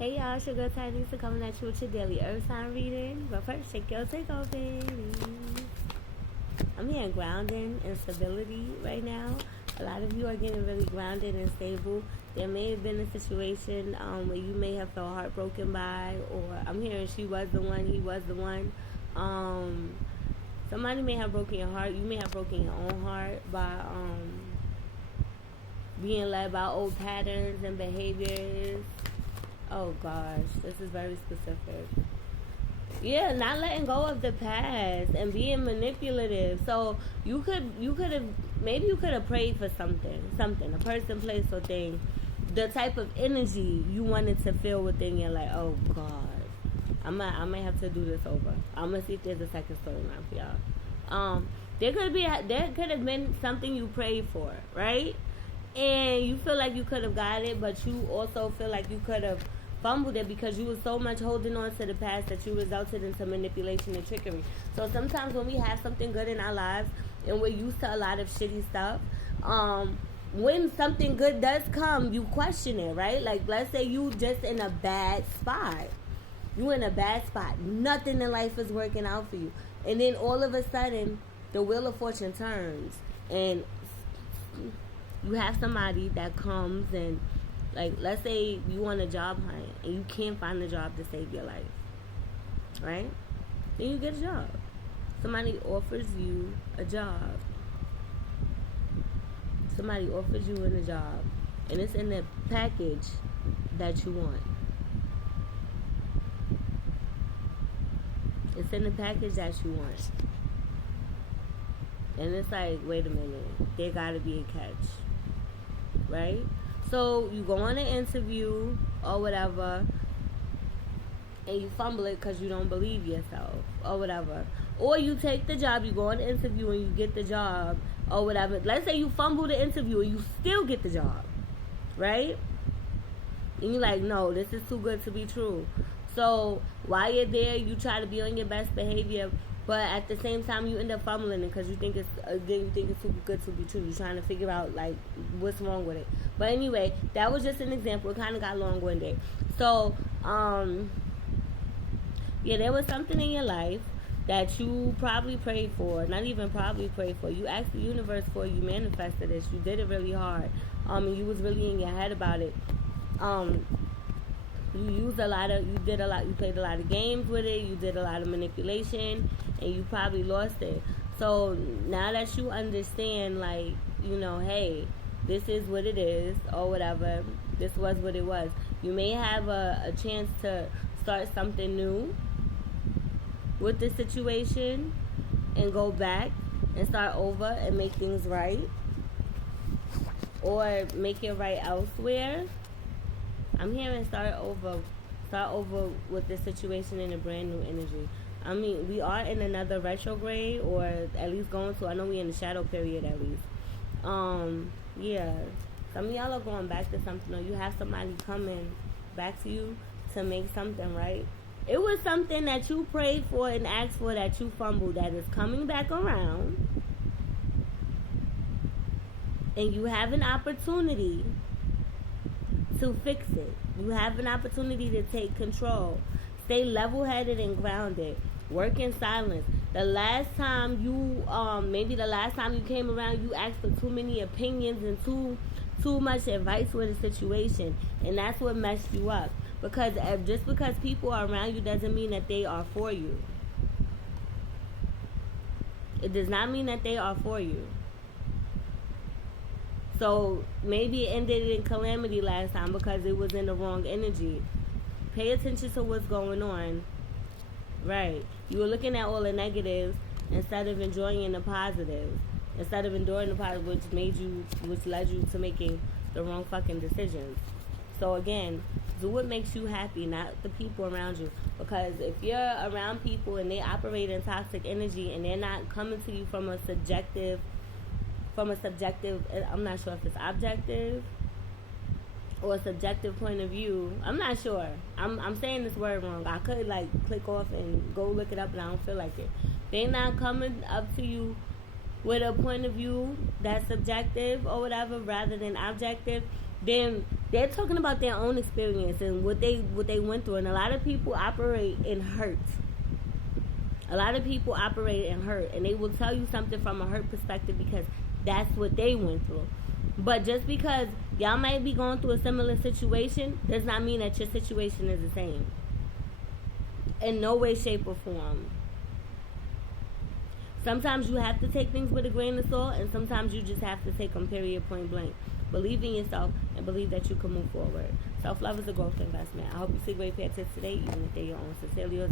Hey y'all, it's your girl Tyrese coming at you with your daily earth sign reading. But first, shake your takeover, baby. I'm hearing grounding and stability right now. A lot of you are getting really grounded and stable. There may have been a situation where you may have felt heartbroken by, or I'm hearing she was the one, he was the one. Somebody may have broken your heart. You may have broken your own heart by being led by old patterns and behaviors. Oh gosh, this is very specific. Yeah, not letting go of the past and being manipulative. So you could have maybe you could have prayed for something, a person, place, or thing. The type of energy you wanted to feel within you, like, oh god, I might have to do this over. I'm gonna see if there's a second storyline for y'all. There could have been something you prayed for, right? And you feel like you could have got it, but you also feel like you could have fumbled it because you were so much holding on to the past that you resulted into manipulation and trickery. So sometimes when we have something good in our lives and we're used to a lot of shitty stuff, when something good does come, you question it, right? Like, let's say you just in a bad spot. You in a bad spot. Nothing in life is working out for you. And then all of a sudden, the wheel of fortune turns and you have somebody that comes and, like, let's say you on a job hunt and you can't find a job to save your life, right? Then you get a job. Somebody offers you a job. Somebody offers you a job, and it's in the package that you want. It's in the package that you want. And it's like, wait a minute, there gotta be a catch, right? So you go on an interview or whatever, and you fumble it because you don't believe yourself or whatever. Or you take the job, you go on the interview and you get the job or whatever. Let's say you fumble the interview and you still get the job, right? And you're like, no, this is too good to be true. So while you're there, you try to be on your best behavior, but at the same time, you end up fumbling it because you think it's too good to be true. You're trying to figure out, like, what's wrong with it. But anyway, that was just an example. It kind of got long-winded. So, yeah, there was something in your life that you probably prayed for. Not even probably prayed for. You asked the universe for it. You manifested this. You did it really hard. And you was really in your head about it. You played a lot of games with it, you did a lot of manipulation, and you probably lost it. So now that you understand, like, you know, hey, this is what it is, or whatever, this was what it was, you may have a chance to start something new with the situation and go back and start over and make things right, or make it right elsewhere. I'm hearing start over with the situation in a brand new energy. I mean, we are in another retrograde, or at least going to, I know we're in the shadow period at least. Yeah. Some of y'all are going back to something, or you have somebody coming back to you to make something right. It was something that you prayed for and asked for that you fumbled that is coming back around. And you have an opportunity to fix it. You have an opportunity to take control. Stay level-headed and grounded. Work in silence. The last time you came around, you asked for too many opinions and too much advice with a situation, and that's what messed you up. Because just because people are around you doesn't mean that they are for you. It does not mean that they are for you. So maybe it ended in calamity last time because it was in the wrong energy. Pay attention to what's going on. Right. You were looking at all the negatives instead of enjoying the positives. Instead of enduring the positive, which led you to making the wrong fucking decisions. So again, do what makes you happy, not the people around you. Because if you're around people and they operate in toxic energy and they're not coming to you from a subjective, I'm not sure if it's objective or a subjective point of view. I'm not sure. I'm saying this word wrong. I could, like, click off and go look it up, and I don't feel like it. They're not coming up to you with a point of view that's subjective or whatever rather than objective. Then They're talking about their own experience and what they went through. And a lot of people operate in hurt. A lot of people operate in hurt, and they will tell you something from a hurt perspective because that's what they went through. But just because y'all might be going through a similar situation does not mean that your situation is the same. In no way, shape, or form. Sometimes you have to take things with a grain of salt, and sometimes you just have to take them period, point blank. Believe in yourself and believe that you can move forward. Self-love is a growth investment. I hope you see great pay tips today, even if they're your own. Sincerely yours,